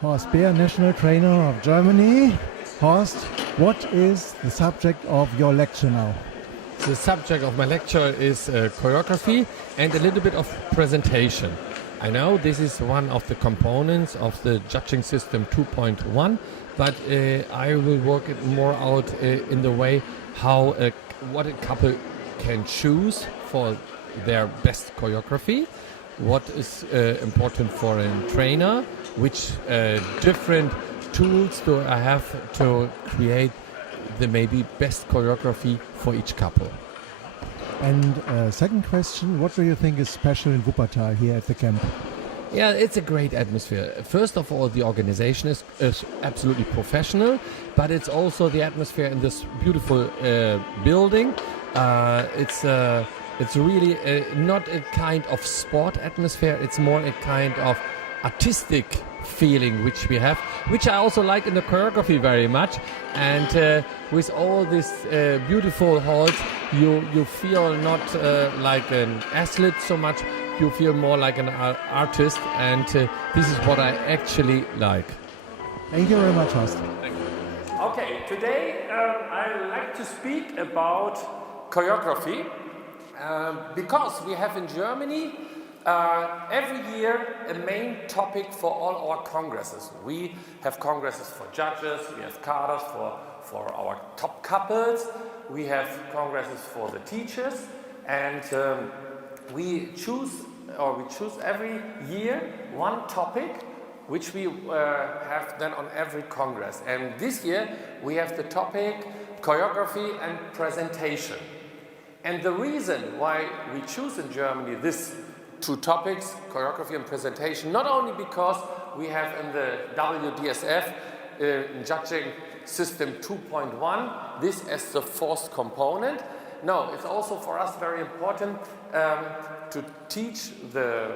Horst Beer, national trainer of Germany. Horst, what is the subject of your lecture now? The subject of my lecture is choreography and a little bit of presentation. I know this is one of the components of the judging system 2.1, but I will work it more out in the way how what a couple can choose for their best choreography, what is important for a trainer, which different tools do I have to create the maybe best choreography for each couple. And second question, what do you think is special in Wuppertal here at the camp? Yeah, it's a great atmosphere. First of all, the organization is absolutely professional, but it's also the atmosphere in this beautiful building. It's really not a kind of sport atmosphere, it's more a kind of artistic feeling which we have, which I also like in the choreography very much. And with all these beautiful halls, you feel not like an athlete so much, you feel more like an artist, and this is what I actually like. Thank you very much, Horst. Thank you. Okay, today I like to speak about choreography because we have in Germany every year a main topic for all our congresses. We have congresses for judges, we have cadres for our top couples, we have congresses for the teachers, and we choose every year one topic which we have then on every congress. And this year we have the topic choreography and presentation. And the reason why we choose in Germany these two topics, choreography and presentation, not only because we have in the WDSF judging system 2.1 this as the fourth component. No, it's also for us very important to teach the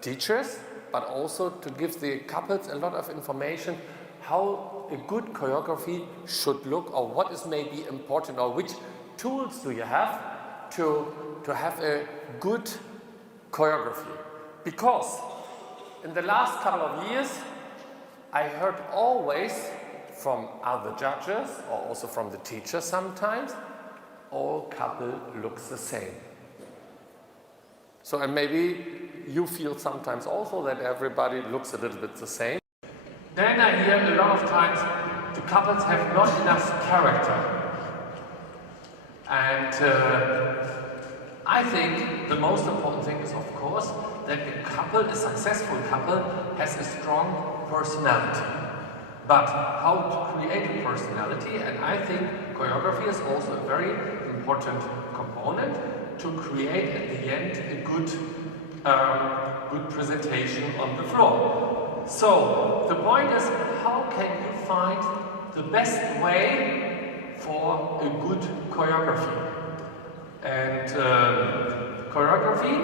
teachers, but also to give the couples a lot of information how a good choreography should look, or what is maybe important, or which tools do you have to have a good choreography. Because in the last couple of years I heard always from other judges, or also from the teachers sometimes, all couple looks the same. So, and maybe you feel sometimes also that everybody looks a little bit the same. Then I hear a lot of times the couples have not enough character. And I think the most important thing is, of course, that a couple, a successful couple, has a strong personality. But how to create a personality, and I think choreography is also a very important component to create at the end a good presentation on the floor. So the point is, how can you find the best way for a good choreography? And choreography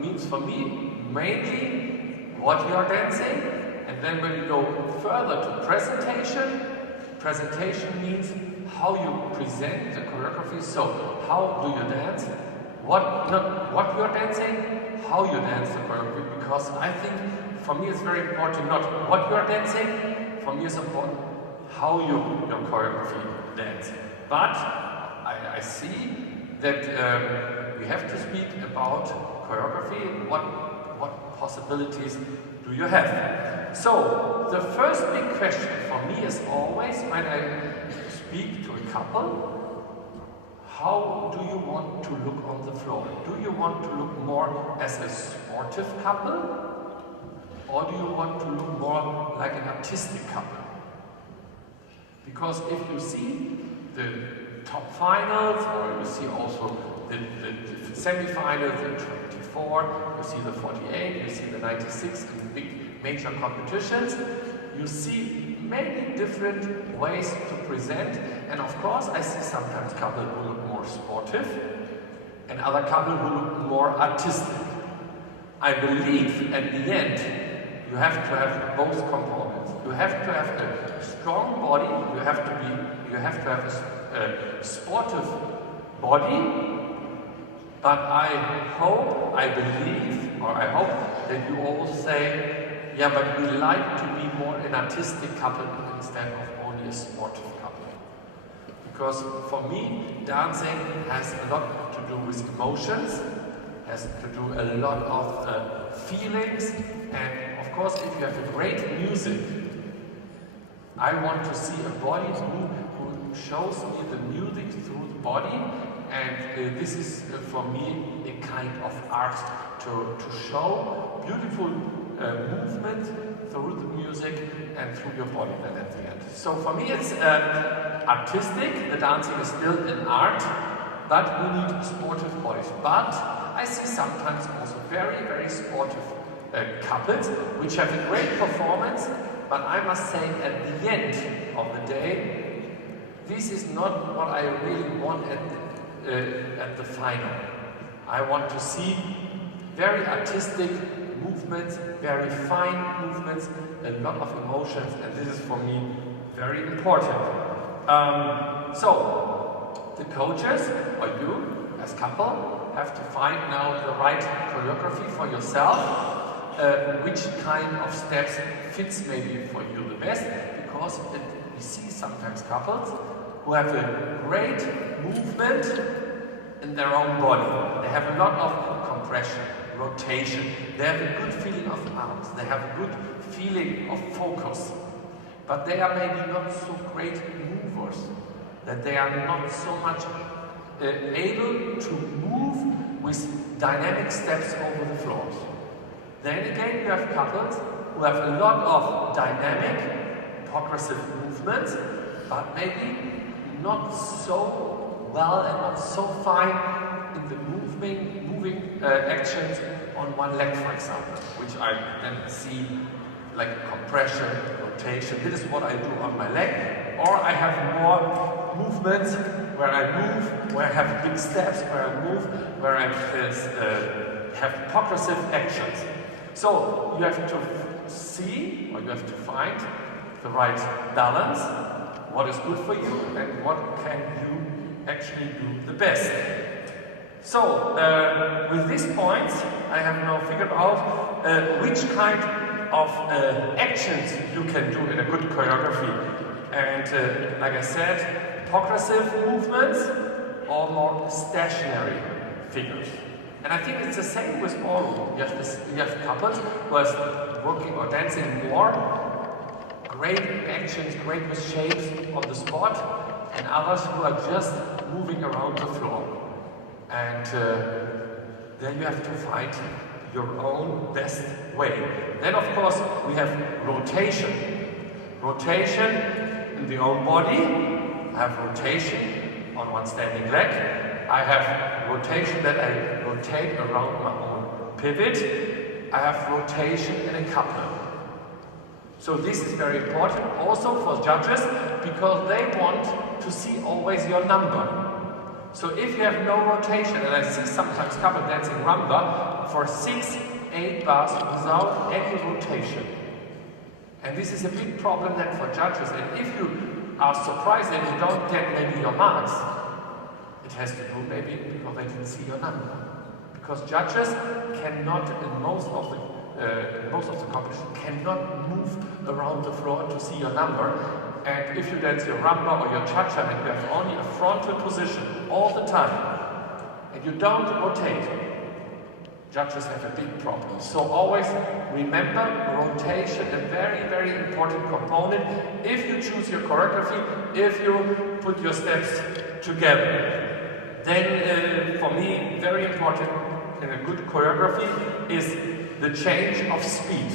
means for me mainly what you are dancing, and then when you go further to presentation means how you present the choreography. So how do you dance? Not what you are dancing, how you dance the choreography. Because I think for me it's very important not what you are dancing, for me it's important how your choreography dance. But I see that we have to speak about choreography. What possibilities do you have? So the first big question for me is always, when I speak to a couple, how do you want to look on the floor? Do you want to look more as a sportive couple, or do you want to look more like an artistic couple? Because if you see the top finals, or you see also the semi-finals, the 24, you see the 48, you see the 96 in big major competitions, you see many different ways to present. And of course I see sometimes couples who look more sportive and other couples who look more artistic. I believe at the end you have to have both components. You have to have a strong body, you have to have a sportive body, but I hope that you all say yeah, but we like to be more an artistic couple instead of only a sportive couple. Because for me, dancing has a lot to do with emotions, has to do a lot of feelings, and of course, if you have a great music, I want to see a body who shows me the music through the body, and this is for me a kind of art to show beautiful movement through the music and through your body then at the end. So for me it's artistic, the dancing is still an art, but we need sportive bodies. But I see sometimes also very, very sportive couples which have a great performance, but I must say at the end of the day, this is not what I really want at the final. I want to see very artistic movements, very fine movements, a lot of emotions, and this is for me very important. So, the coaches, or you as couple, have to find now the right choreography for yourself, which kind of steps fits maybe for you the best, because we see sometimes couples who have a great movement in their own body. They have a lot of compression, rotation, they have a good feeling of arms, they have a good feeling of focus, but they are maybe not so great movers, that they are not so much able to move with dynamic steps over the floors. Then again, you have couples who have a lot of dynamic, progressive movements, but maybe not so well and not so fine in the moving actions on one leg, for example, which I then see like compression, rotation. This is what I do on my leg. Or I have more movements where I move, where I have big steps, where I move, where I have progressive actions. So you have to see, or you have to find the right balance, what is good for you and what can you actually do the best. So with these points I have now figured out which kind of actions you can do in a good choreography. And like I said, progressive movements or more stationary figures. And I think it's the same with ballroom. You have couples who are working or dancing more, great actions, great with shapes on the spot, and others who are just moving around the floor. And then you have to find your own best way. Then of course we have rotation. Rotation in the own body. I have rotation on one standing leg. I have rotation that I rotate around my own pivot. I have rotation in a couple. So this is very important also for judges, because they want to see always your number. So if you have no rotation, and I see sometimes couple dancing rumba for 6-8 bars without any rotation. And this is a big problem then for judges. And if you are surprised that you don't get maybe your marks, it has to do maybe because they didn't see your number. Because judges cannot, in most of the competition, cannot move around the floor to see your number. And if you dance your rumba or your cha-cha and you have only a frontal position all the time, and you don't rotate, judges have a big problem. So always remember rotation, a very, very important component if you choose your choreography, if you put your steps together. Then for me, very important in a good choreography is the change of speed.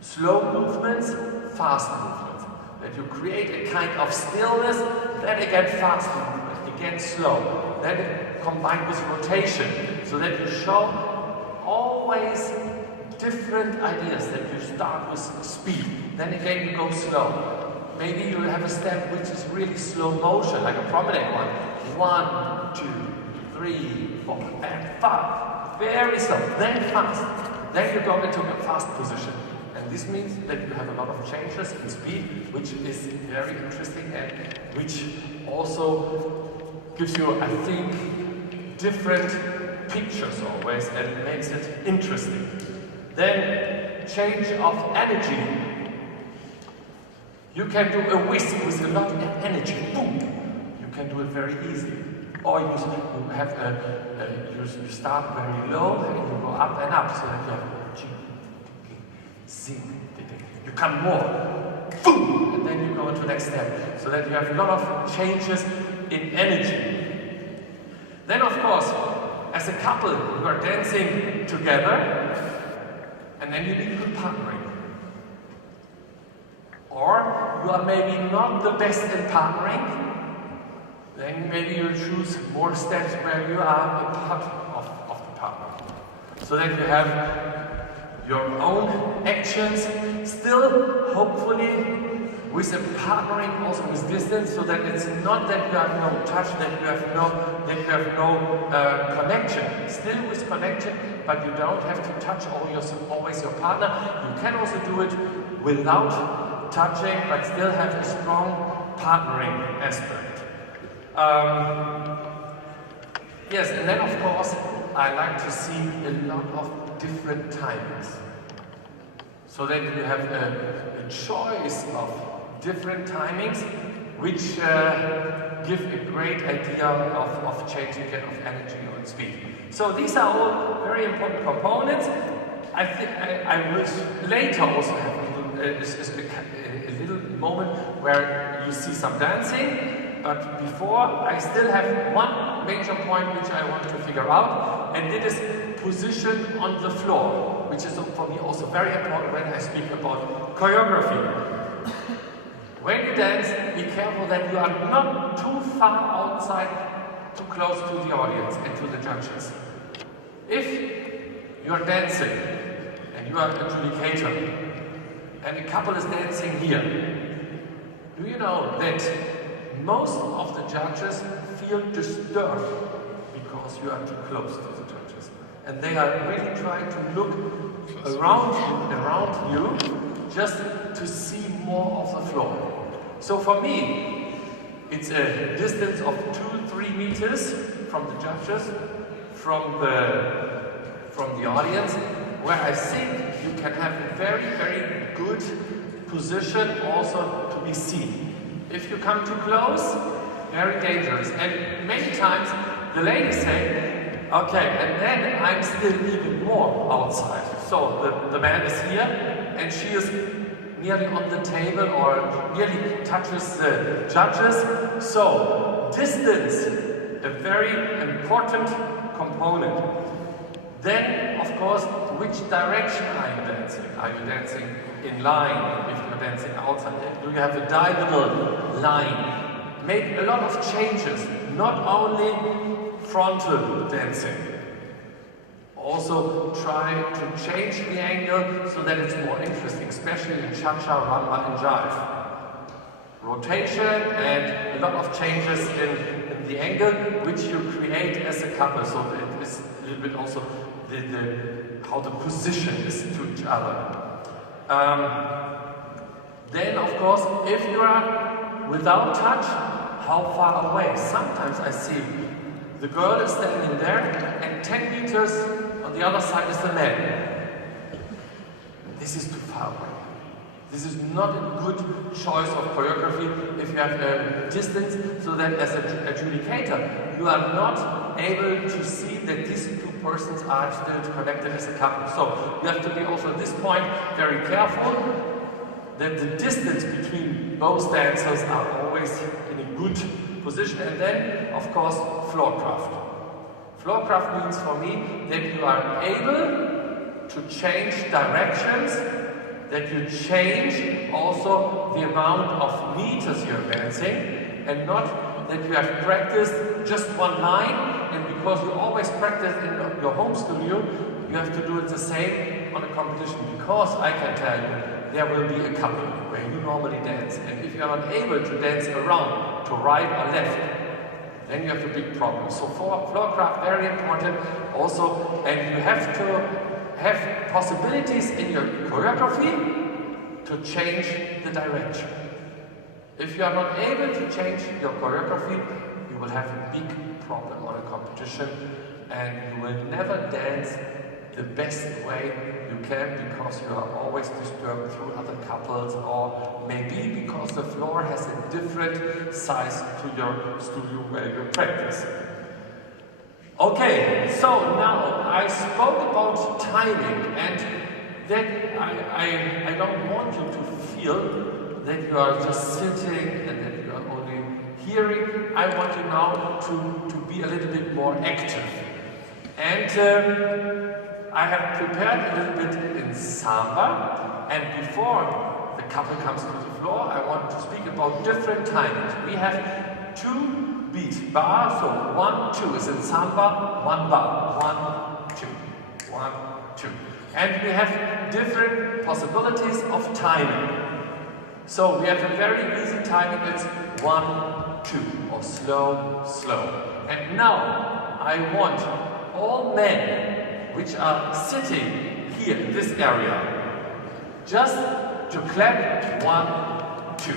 Slow movements, fast movements. That you create a kind of stillness, then again fast movement, again slow, then combined with rotation, so that you show always different ideas, that you start with speed, then again you go slow. Maybe you have a step which is really slow motion, like a promenade one. 1, 2, 3, 4, and 5. Very slow, then fast. Then you go into a fast position. And this means that you have a lot of changes in speed, which is very interesting and which also gives you, I think, different pictures always and makes it interesting. Then change of energy. You can do a whisk with a lot of energy. Boom! You can do it very easily. Or you have you start very low and you go up and up, so that you have zing. You come more, boom, and then you go into the next step, so that you have a lot of changes in energy. Then, of course, as a couple, you are dancing together, and then you need good partnering. Or you are maybe not the best in partnering. Then maybe you choose more steps where you are a part of the partner. So that you have your own actions, still hopefully with a partnering also with distance, so that it's not that you have no touch, that you have no connection. Still with connection, but you don't have to touch always your partner. You can also do it without touching, but still have a strong partnering aspect. Yes, and then of course I like to see a lot of different timings. So that you have a choice of different timings which give a great idea of changing of energy or speed. So these are all very important components. I think I will later also have a little moment where you see some dancing. But before, I still have one major point which I want to figure out, and it is position on the floor, which is for me also very important when I speak about choreography. When you dance, be careful that you are not too far outside, too close to the audience and to the judges. If you are dancing and you are an adjudicator, and a couple is dancing here, do you know that most of the judges feel disturbed because you are too close to the judges, and they are really trying to look around you just to see more of the floor. So for me, it's a distance of 2-3 meters from the judges, from the audience, where I think you can have a very, very good position also to be seen. If you come too close, very dangerous. And many times the ladies say, okay, and then I'm still even more outside. So the man is here and she is nearly on the table or nearly touches the judges. So distance, a very important component. Then, of course, which direction are you dancing? Are you dancing in line? If you're dancing outside, do you have a diagonal line? Make a lot of changes, not only frontal dancing. Also try to change the angle so that it's more interesting, especially in cha-cha, rumba and jive. Rotation and a lot of changes in the angle which you create as a couple, so it is a little bit also how the position is to each other. Then, of course, if you are without touch, how far away? Sometimes I see the girl is standing there and 10 meters on the other side is the man. This is too far away. This is not a good choice of choreography if you have a distance, so that as an adjudicator you are not able to see that these two persons are still connected as a couple. So you have to be also at this point very careful that the distance between both dancers are always in a good position. And then, of course, floor craft. Floor craft means for me that you are able to change directions, that you change also the amount of meters you're dancing, and not that you have practiced just one line, and because you always practice in your home studio, you have to do it the same on a competition. Because I can tell you, there will be a couple where you normally dance, and if you are not able to dance around, to right or left, then you have a big problem. So for floor craft, very important also, and you have to have possibilities in your choreography to change the direction. If you are not able to change your choreography, you will have a big problem on a competition, and you will never dance the best way you can, because you are always disturbed through other couples, or maybe because the floor has a different size to your studio where you practice. Okay, so now I spoke about timing, and then I don't want you to feel that you are just sitting and that you are only hearing. I want you now to be a little bit more active. And I have prepared a little bit in samba, and before the couple comes to the floor, I want to speak about different timings. We have 2 beat bar, so 1, 2 is in samba, 1 bar, 1, 2, 1, 2. And we have different possibilities of timing. So we have a very easy timing, it's 1, 2, or slow, slow. And now I want all men which are sitting here in this area just to clap 1, 2.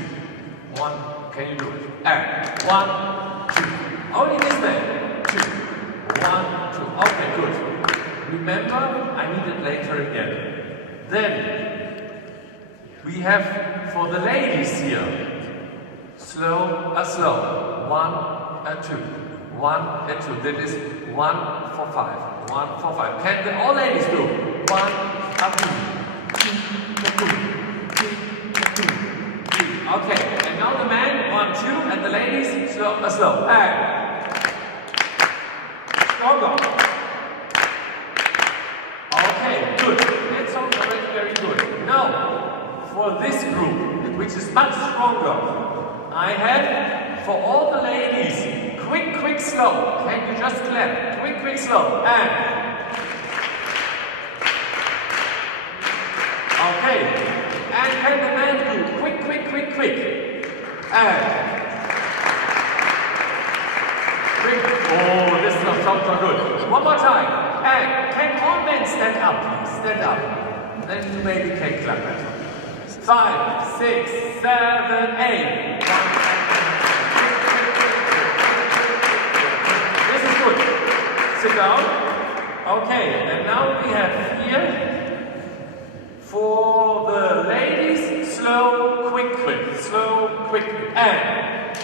1, can you do it? And 1, 2. Only this man. 2, 1, 2. Okay, good. Remember, I need it later again. Then we have for the ladies here, slow, slow. 1, 2. 1 and 2. That is 1 for 5. 1 for 5. Can the all ladies do? 1, 2, 2. Okay, and now the man, 1, 2, and the ladies, slow, slow. And stronger. Okay, good. That sounds already very good. Now, for this group, which is much stronger, I have for all the ladies, quick, quick, slow. Can you just clap? Quick, quick, slow. And okay. And can the man do quick, quick, quick, quick? And quick. Oh, this sounds so good. One more time. And can all men stand up, please? Stand up. Then you maybe can clap better. 5, 6, 7, 8. This is good. Sit down. Okay, and now we have here for the ladies, slow, quick, quick, slow, quick, and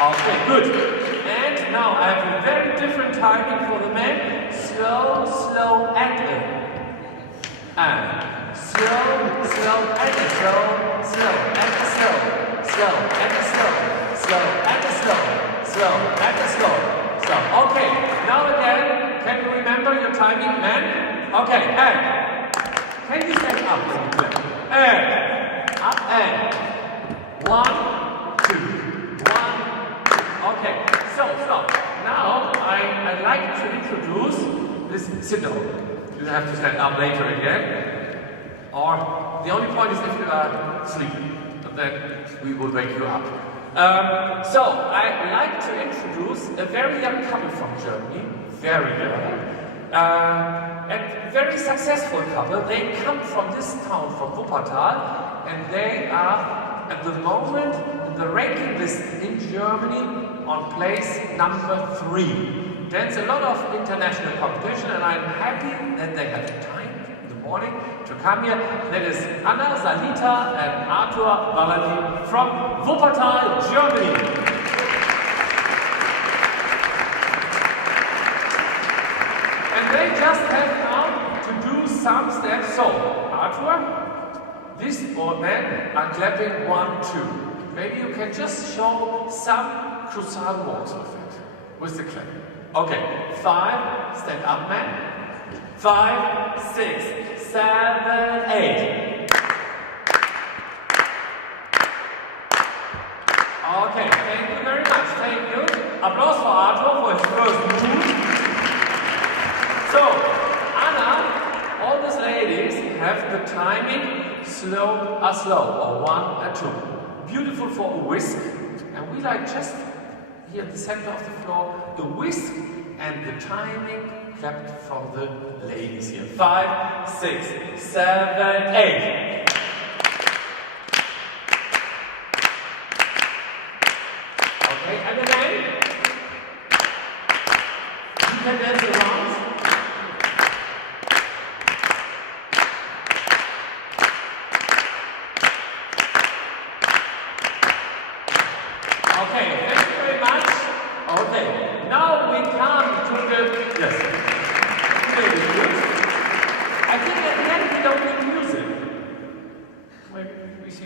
okay, good. And now I have a very different timing for the men. Slow, slow, and slow, slow, and slow, slow, and slow, slow, and slow, slow, and slow, slow, and slow, slow. Okay, now again, can you remember your timing, men? Okay, and can you stand up when you play? And up and 1, 2, 1. Okay, so stop. Now I like to introduce this sit down. You have to stand up later again. Or the only point is if you are sleeping, but then we will wake you up. So I like to introduce a very young couple from Germany, very young, and very successful couple. They come from this town, from Wuppertal, and they are at the moment in the ranking list in Germany on place number 3. There's a lot of international competition, and I'm happy that they have time in the morning to come here. That is Anna, Salita, and Arthur Valentin from Wuppertal, Germany. And they just have now to do some steps. So, Arthur, this old man are clapping 1, 2. Maybe you can just show some croissant walks with it, with the clap. Okay, 5, stand up, man. 5, 6, 7, 8. Okay, thank you very much. Thank you. Applause for Arthur for his first move. So, Anna, all these ladies have the timing slow, or 1 and 2. Beautiful for a whisk, and we like just here at the center of the floor, the whisk and the timing clapped from the ladies here. 5, 6, 7, 8. Okay, and again, you can dance around.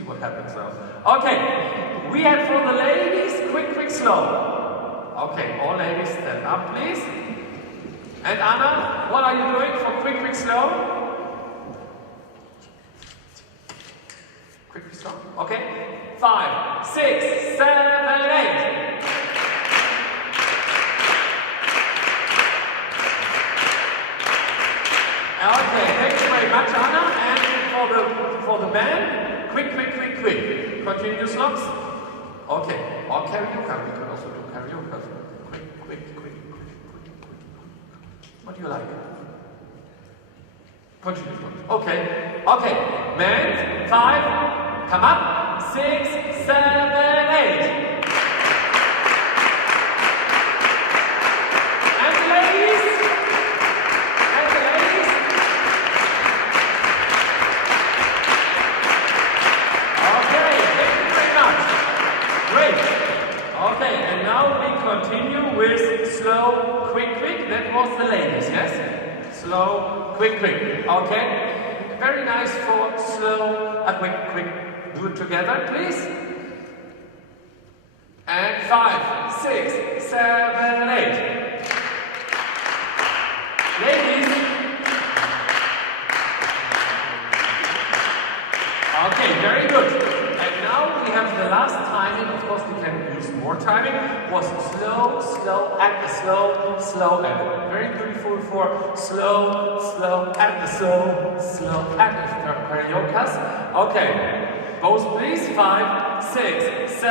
see what happens now. Okay, we have for the ladies, quick, quick, slow. Okay, all ladies stand up, please. And Anna, what are you doing for quick, quick, slow? Quick, quick, slow. Okay, 5, 6, 7, 8. Okay, thank you very much, Anna. And for the band, quick, quick, quick, quick. Continuous locks. Okay, or karaoke. We can also do karaoke. Quick, quick, quick, quick, quick, quick. What do you like? Continuous locks. Okay, okay. Band, 5, come up. 6, 7, 8. Okay, and now we continue with slow, quick, quick. That was the ladies, yes? Slow, quick, quick. Okay? Very nice for slow, quick, quick. Do it together, please. And 5, 6, 7, 8. Ladies. Okay, very good. Now we have the last timing, of course we can use more timing, was slow, slow, and slow, slow, and very beautiful for slow, slow, and slow, slow, and karaoke. Okay, both please, 5, 6, 7,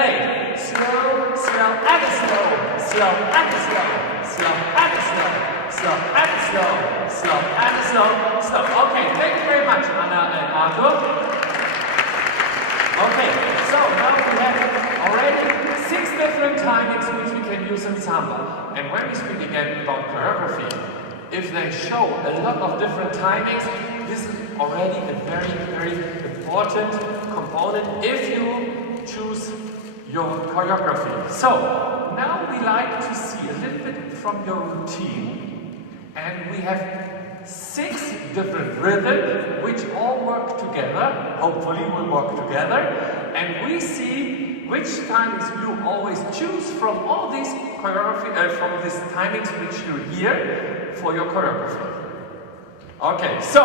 8. Slow, slow, and slow, slow, and slow, slow, and slow, slow, and slow, slow, and slow, slow. Okay, thank you very much, Anna and Arthur. Okay, so now we have already 6 different timings which we can use in samba. And when we speak again about choreography, if they show a lot of different timings, this is already a very, very important component if you choose your choreography. So, now we like to see a little bit from your routine, and we have 6 different rhythms which all work together, hopefully will work together, and we see which timings you always choose from all these choreography, from these timings which you hear for your choreography. Okay, so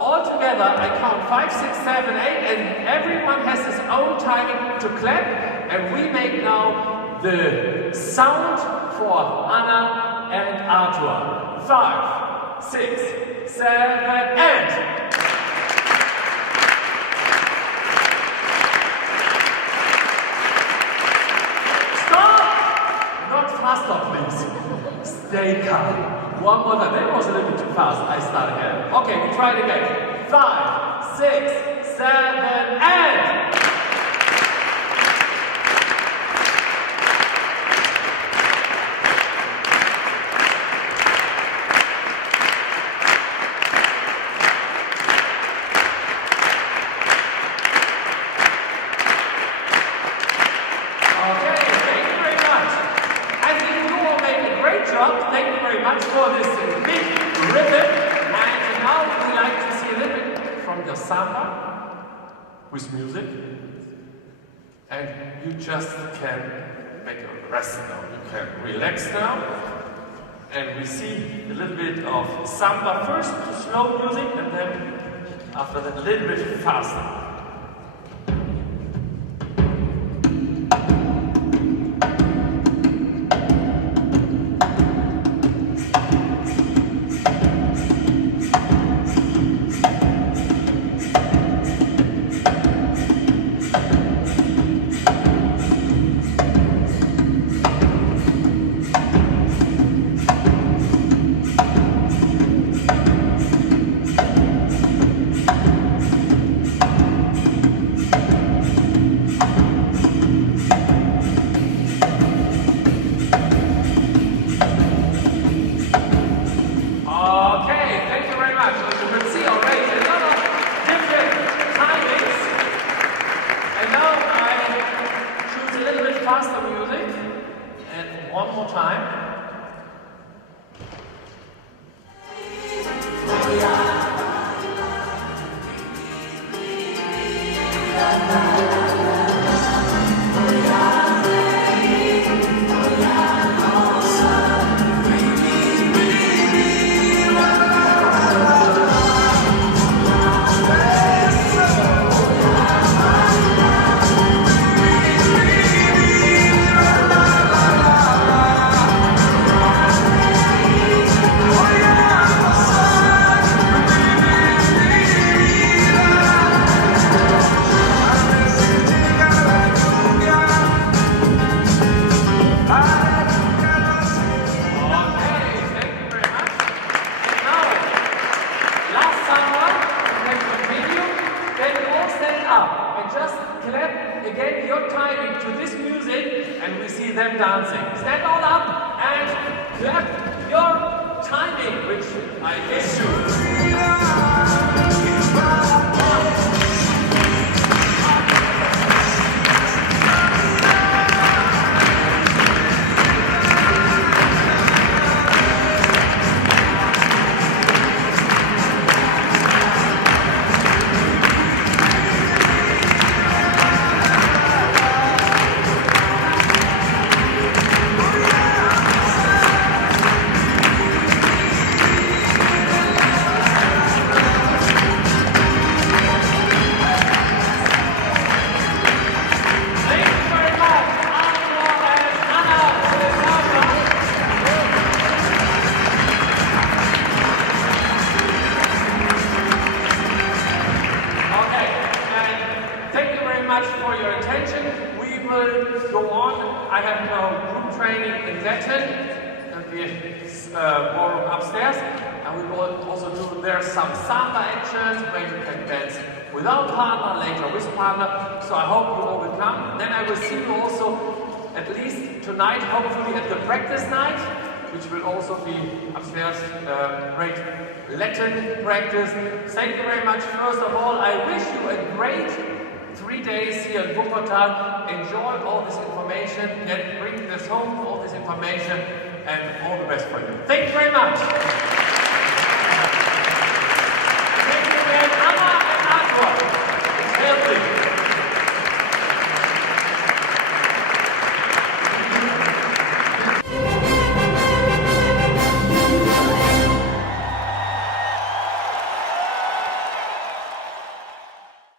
all together I count 5, 6, 7, 8, and everyone has his own timing to clap, and we make now the sound for Anna and Arthur. 5, 6, 7, and stop! Not faster, please. Stay calm. One more time. That was a little bit too fast. I start again. Okay, we try it again. 5, 6, 7, and thank you very much for this big rhythm. And now we like to see a little bit from your samba with music. And you just can make a rest now. You can relax now. And we see a little bit of samba first to slow music, and then after that a little bit faster. someone can continue, then all stand up and just clap again your timing to this music, and we see them dancing. Stand all up and clap your timing, which I gave you. For your attention, we will go on. I have now group training in Latin and the ballroom upstairs, and we will also do there some samba actions where you can dance without partner, later with partner. So I hope you all will come. Then I will see you also at least tonight, hopefully at the practice night, which will also be upstairs, great Latin practice. Thank you very much. First of all, I wish you a great 3 days here in Wuppertal. Enjoy all this information, and bring this home, all this information, and all the best for you. Thank you very much. Thank you, Anna and Arthur.